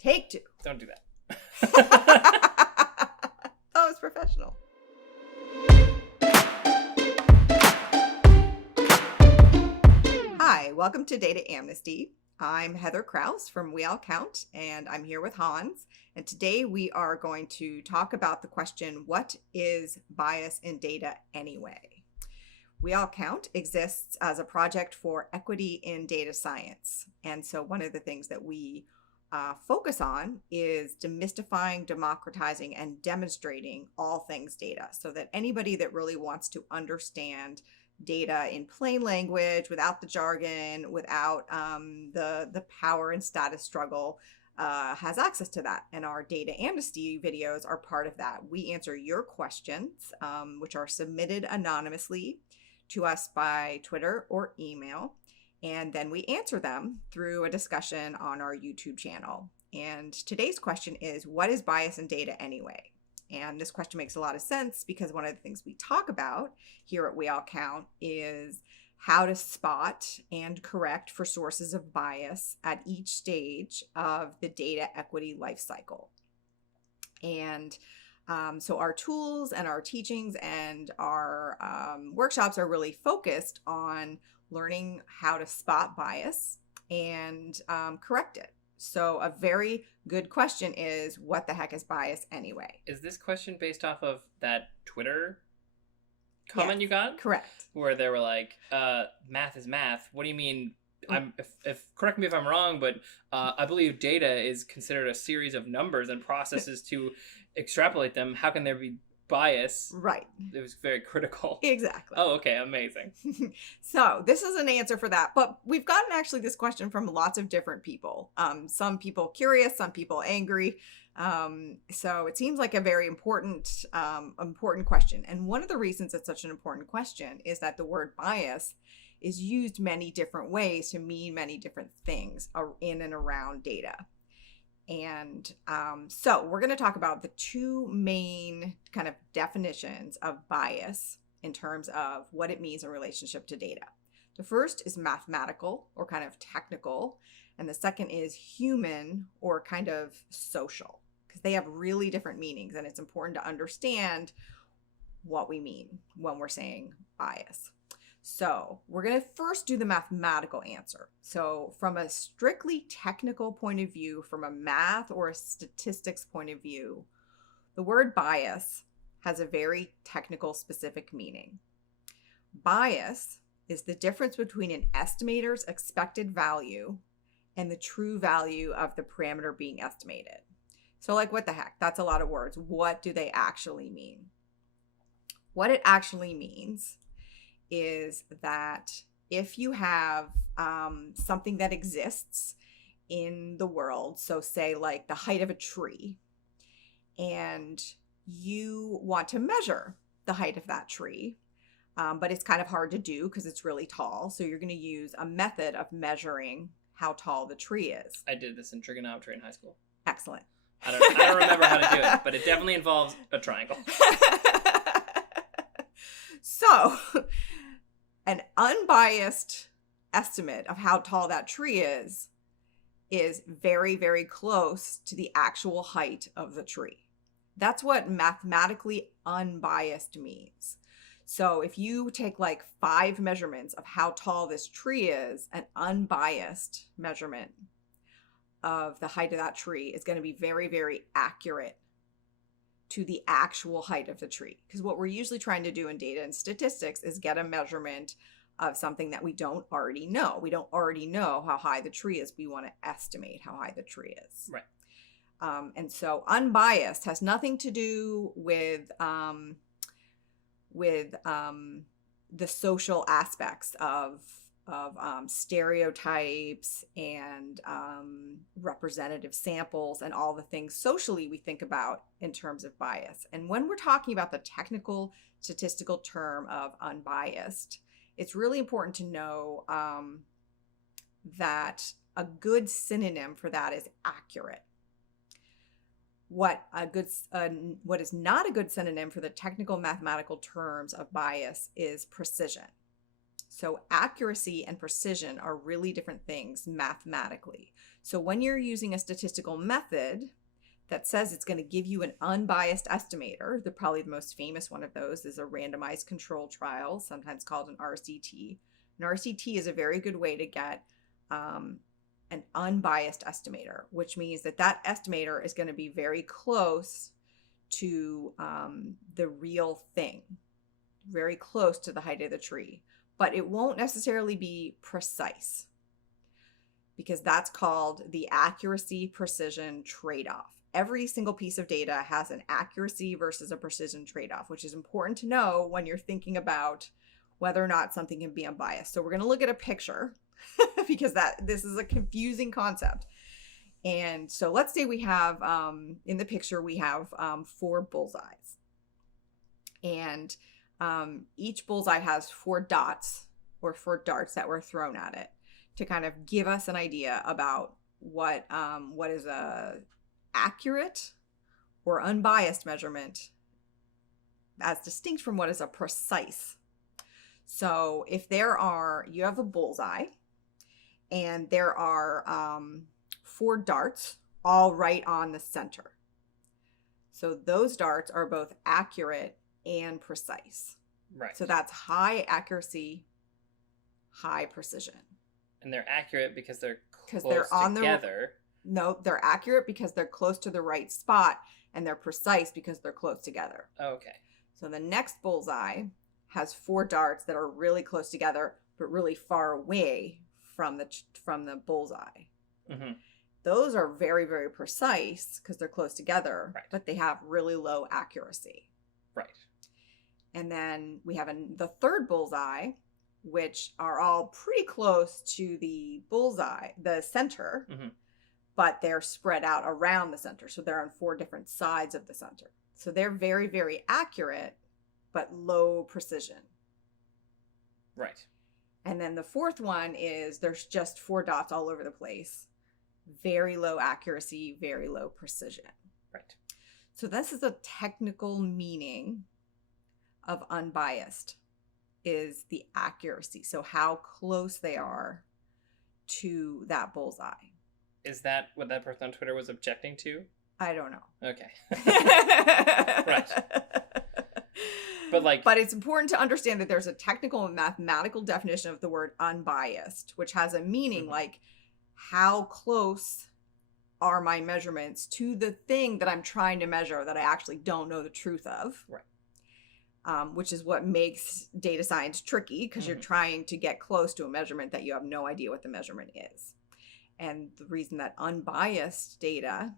Take two. Don't do that. Oh, it's professional. Hi, welcome to Data Amnesty. I'm Heather Krause from We All Count, and I'm here with Hans. And today we are going to talk about the question, what is bias in data anyway? We All Count exists as a project for equity in data science. And so one of the things that we focus on is demystifying, democratizing, and demonstrating all things data so that anybody that really wants to understand data in plain language, without the jargon, without the power and status struggle, has access to that. And our Data Amnesty videos are part of that. We answer your questions, which are submitted anonymously to us by Twitter or email. And then we answer them through a discussion on our YouTube channel. And today's question is, what is bias in data anyway? And this question makes a lot of sense because one of the things we talk about here at We All Count is how to spot and correct for sources of bias at each stage of the data equity lifecycle. And so our tools and our teachings and our workshops are really focused on learning how to spot bias and correct it. So a very good question is, what the heck is bias anyway? Is this question based off of that Twitter comment you got? Correct. Where they were like, math is math. What do you mean? Correct me if I'm wrong, but I believe data is considered a series of numbers and processes to extrapolate them. How can there be bias? Right. It was very critical. Exactly. Oh, okay. Amazing. So this is an answer for that, but we've gotten actually this question from lots of different people. Some people curious, some people angry. So it seems like a very important question. And one of the reasons it's such an important question is that the word bias is used many different ways to mean many different things in and around data. And so we're going to talk about the two main kind of definitions of bias in terms of what it means in relationship to data. The first is mathematical or kind of technical, and the second is human or kind of social, because they have really different meanings, and it's important to understand what we mean when we're saying bias. So we're going to first do the mathematical answer. So from a strictly technical point of view, from a math or a statistics point of view, the word bias has a very technical specific meaning. Bias is the difference between an estimator's expected value and the true value of the parameter being estimated. So like, what the heck? That's a lot of words. What do they actually mean? What it actually means is that if you have something that exists in the world, so say like the height of a tree, and you want to measure the height of that tree, but it's kind of hard to do because it's really tall. So you're going to use a method of measuring how tall the tree is. I did this in trigonometry in high school. Excellent. I don't remember how to do it, but it definitely involves a triangle. So an unbiased estimate of how tall that tree is very, very close to the actual height of the tree. That's what mathematically unbiased means. So if you take like 5 measurements of how tall this tree is, an unbiased measurement of the height of that tree is going to be very, very accurate to the actual height of the tree. Because what we're usually trying to do in data and statistics is get a measurement of something that we don't already know. We don't already know how high the tree is. We want to estimate how high the tree is. Right. And so unbiased has nothing to do with the social aspects of stereotypes and representative samples and all the things socially we think about in terms of bias. And when we're talking about the technical statistical term of unbiased, it's really important to know that a good synonym for that is accurate. What is not a good synonym for the technical mathematical terms of bias is precision. So accuracy and precision are really different things mathematically. So when you're using a statistical method that says it's going to give you an unbiased estimator, probably the most famous one of those is a randomized control trial, sometimes called an RCT. An RCT is a very good way to get an unbiased estimator, which means that that estimator is going to be very close to the real thing, very close to the height of the tree, but it won't necessarily be precise, because that's called the accuracy precision trade-off. Every single piece of data has an accuracy versus a precision trade-off, which is important to know when you're thinking about whether or not something can be unbiased. So we're going to look at a picture because this is a confusing concept. And so let's say we have, in the picture, we have 4 bullseyes. And each bullseye has 4 dots or 4 darts that were thrown at it to kind of give us an idea about what is a accurate or unbiased measurement as distinct from what is a precise. So if you have a bullseye and there are 4 darts all right on the center. So those darts are both accurate and precise. Right. So that's high accuracy, high precision. And they're accurate because they're close together. No, they're accurate because they're close to the right spot, and they're precise because they're close together. Okay. So the next bullseye has 4 darts that are really close together, but really far away from the bullseye. Mm-hmm. Those are very, very precise because they're close together, right, but they have really low accuracy. Right. And then we have the third bullseye, which are all pretty close to the bullseye, the center, mm-hmm, but they're spread out around the center. So they're on 4 different sides of the center. So they're very, very accurate, but low precision. Right. And then the fourth one is there's just 4 dots all over the place. Very low accuracy, very low precision. Right. So this is a technical meaning of unbiased, is the accuracy. So how close they are to that bullseye. Is that what that person on Twitter was objecting to? I don't know. Okay. Right. But it's important to understand that there's a technical and mathematical definition of the word unbiased, which has a meaning, mm-hmm, like how close are my measurements to the thing that I'm trying to measure that I actually don't know the truth of. Right. Which is what makes data science tricky, because mm-hmm, you're trying to get close to a measurement that you have no idea what the measurement is. And the reason that unbiased data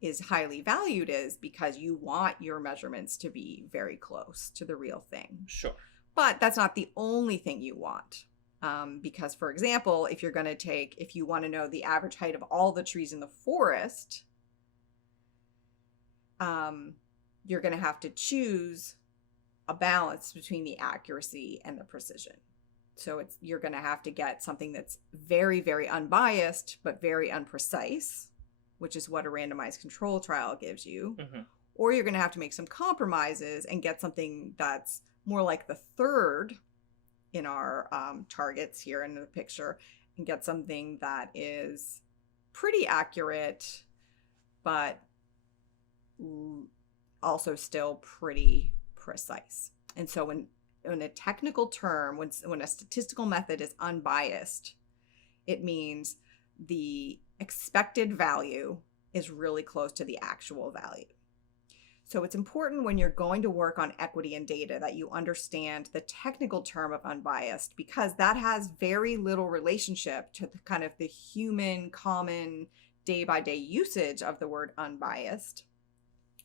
is highly valued is because you want your measurements to be very close to the real thing. Sure. But that's not the only thing you want. Because, for example, if you want to know the average height of all the trees in the forest, you're going to have to choose a balance between the accuracy and the precision. So you're going to have to get something that's very, very unbiased, but very unprecise, which is what a randomized control trial gives you. Mm-hmm. Or you're going to have to make some compromises and get something that's more like the third in our targets here in the picture, and get something that is pretty accurate, but also still pretty precise. And so when a technical term, when a statistical method is unbiased, it means the expected value is really close to the actual value. So it's important when you're going to work on equity in data that you understand the technical term of unbiased, because that has very little relationship to the human common day-by-day usage of the word unbiased,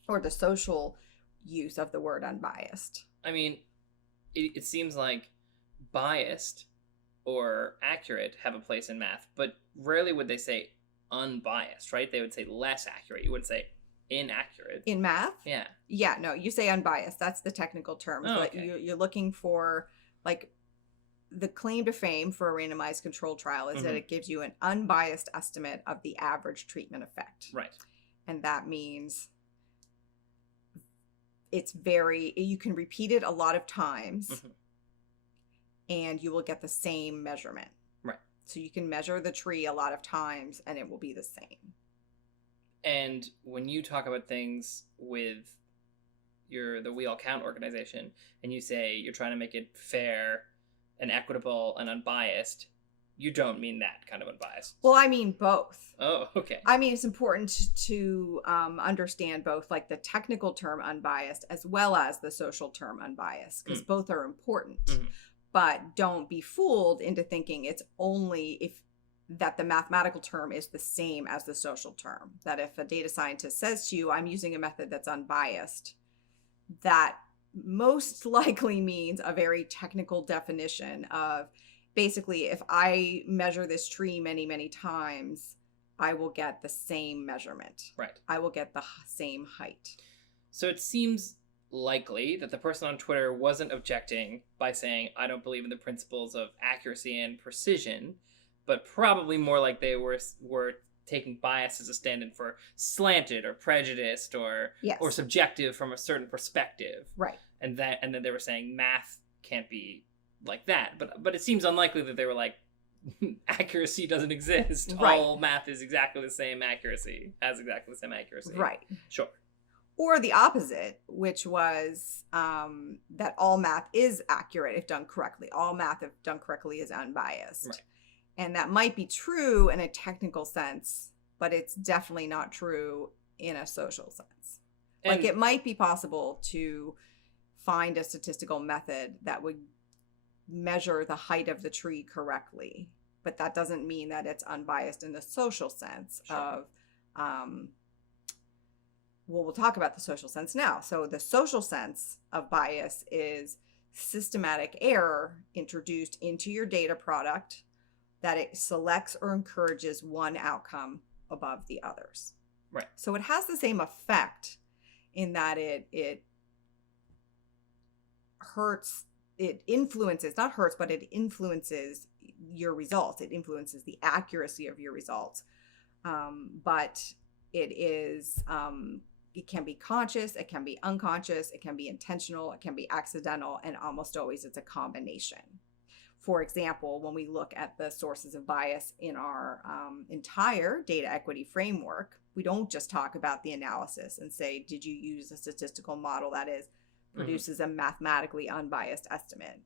or the social use of the word unbiased. I mean, it seems like biased or accurate have a place in math, but rarely would they say unbiased, right? They would say less accurate. You wouldn't say inaccurate. In math? Yeah. Yeah, no, you say unbiased. That's the technical term. Oh, but okay. You're looking for, like, the claim to fame for a randomized control trial is, mm-hmm, that it gives you an unbiased estimate of the average treatment effect. Right. And that means you can repeat it a lot of times, mm-hmm, and you will get the same measurement. Right. So you can measure the tree a lot of times and it will be the same. And when you talk about things with the We All Count organization, and you say you're trying to make it fair and equitable and unbiased, you don't mean that kind of unbiased. Well, I mean both. Oh, okay. I mean, it's important to understand both, like the technical term unbiased as well as the social term unbiased, because both are important. Mm-hmm. But don't be fooled into thinking it's only that the mathematical term is the same as the social term. That if a data scientist says to you, I'm using a method that's unbiased, that most likely means a very technical definition of basically, if I measure this tree many, many times, I will get the same measurement. Right. I will get the same height. So it seems likely that the person on Twitter wasn't objecting by saying, I don't believe in the principles of accuracy and precision, but probably more like they were taking bias as a stand-in for slanted or prejudiced or subjective from a certain perspective. Right. And then they were saying math can't be like that. But it seems unlikely that they were like, accuracy doesn't exist. Right. All math is exactly the same accuracy. Right. Sure. Or the opposite, which was that all math is accurate if done correctly. All math, if done correctly, is unbiased. Right. And that might be true in a technical sense, but it's definitely not true in a social sense. Like it might be possible to find a statistical method that would measure the height of the tree correctly, but that doesn't mean that it's unbiased in the social sense. Sure. Of we'll talk about the social sense now. So the social sense of bias is systematic error introduced into your data product that it selects or encourages one outcome above the others. Right. So it has the same effect in that it hurts, it influences, not hurts, but it influences your results. It influences the accuracy of your results. But it is, it can be conscious, it can be unconscious, it can be intentional, it can be accidental, and almost always it's a combination. For example, when we look at the sources of bias in our entire data equity framework, we don't just talk about the analysis and say, did you use a statistical model that produces a mathematically unbiased estimate?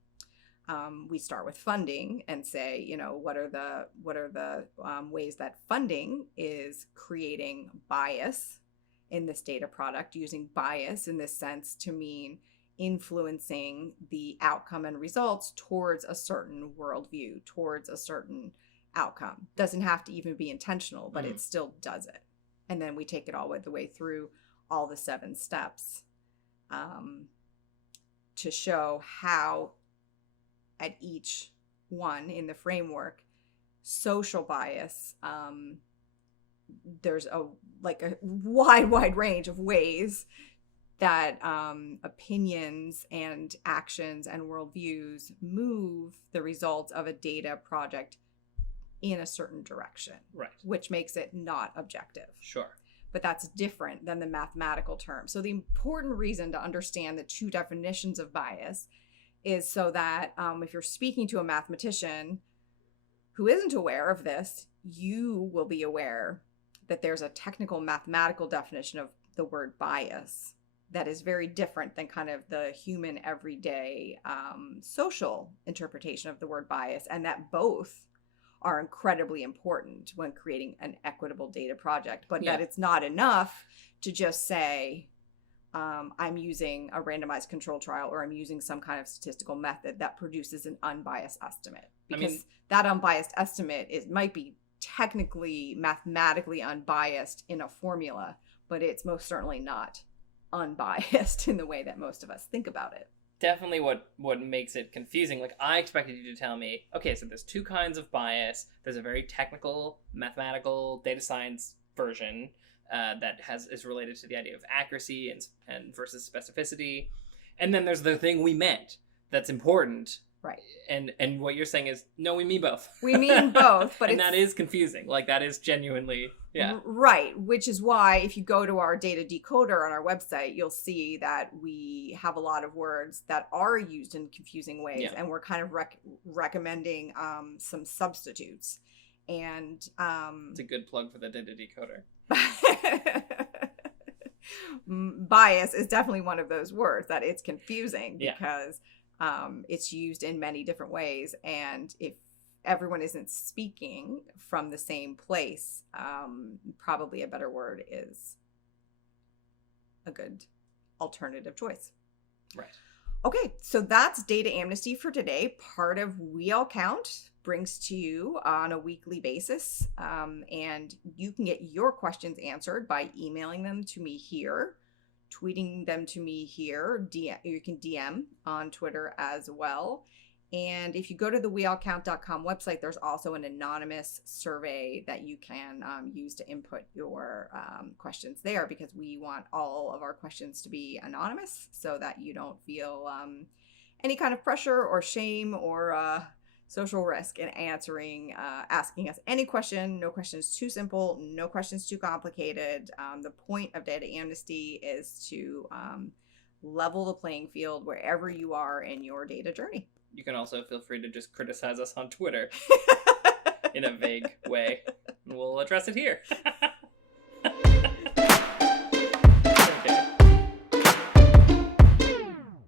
We start with funding and say, what are the ways that funding is creating bias in this data product, using bias in this sense to mean influencing the outcome and results towards a certain worldview, towards a certain outcome. Doesn't have to even be intentional, but it still does it. And then we take it all the way through all the 7 steps to show how at each one in the framework, social bias, there's a wide range of ways that opinions and actions and worldviews move the results of a data project in a certain direction. Right. Which makes it not objective. Sure. But that's different than the mathematical term. So the important reason to understand the 2 definitions of bias is so that if you're speaking to a mathematician who isn't aware of this, you will be aware that there's a technical mathematical definition of the word bias that is very different than kind of the human everyday social interpretation of the word bias, and that both are incredibly important when creating an equitable data project, but that it's not enough to just say, I'm using a randomized control trial or I'm using some kind of statistical method that produces an unbiased estimate. Because that unbiased estimate might be technically, mathematically unbiased in a formula, but it's most certainly not unbiased in the way that most of us think about it. Definitely what makes it confusing. Like, I expected you to tell me, okay, so there's 2 kinds of bias. There's a very technical, mathematical, data science version that is related to the idea of accuracy and versus specificity. And then there's the thing we meant that's important Right. And what you're saying is, no, we mean both. We mean both, but and that is confusing. Like, that is genuinely, yeah. Right, which is why if you go to our data decoder on our website, you'll see that we have a lot of words that are used in confusing ways, Yeah. and we're kind of recommending some substitutes. And It's a good plug for the data decoder. bias is definitely one of those words that it's confusing Yeah. because it's used in many different ways, and if everyone isn't speaking from the same place, probably a better word is a good alternative choice. Right. Okay, so that's Data Amnesty for today. Part of We All Count brings to you on a weekly basis, and you can get your questions answered by emailing them to me here, tweeting them to me here. You can DM on Twitter as well. And if you go to the weallcount.com website, there's also an anonymous survey that you can use to input your questions there, because we want all of our questions to be anonymous so that you don't feel any kind of pressure or shame or social risk in asking us any question. No questions too simple, no questions too complicated. The point of Data Amnesty is to level the playing field wherever you are in your data journey. You can also feel free to just criticize us on Twitter in a vague way, and we'll address it here.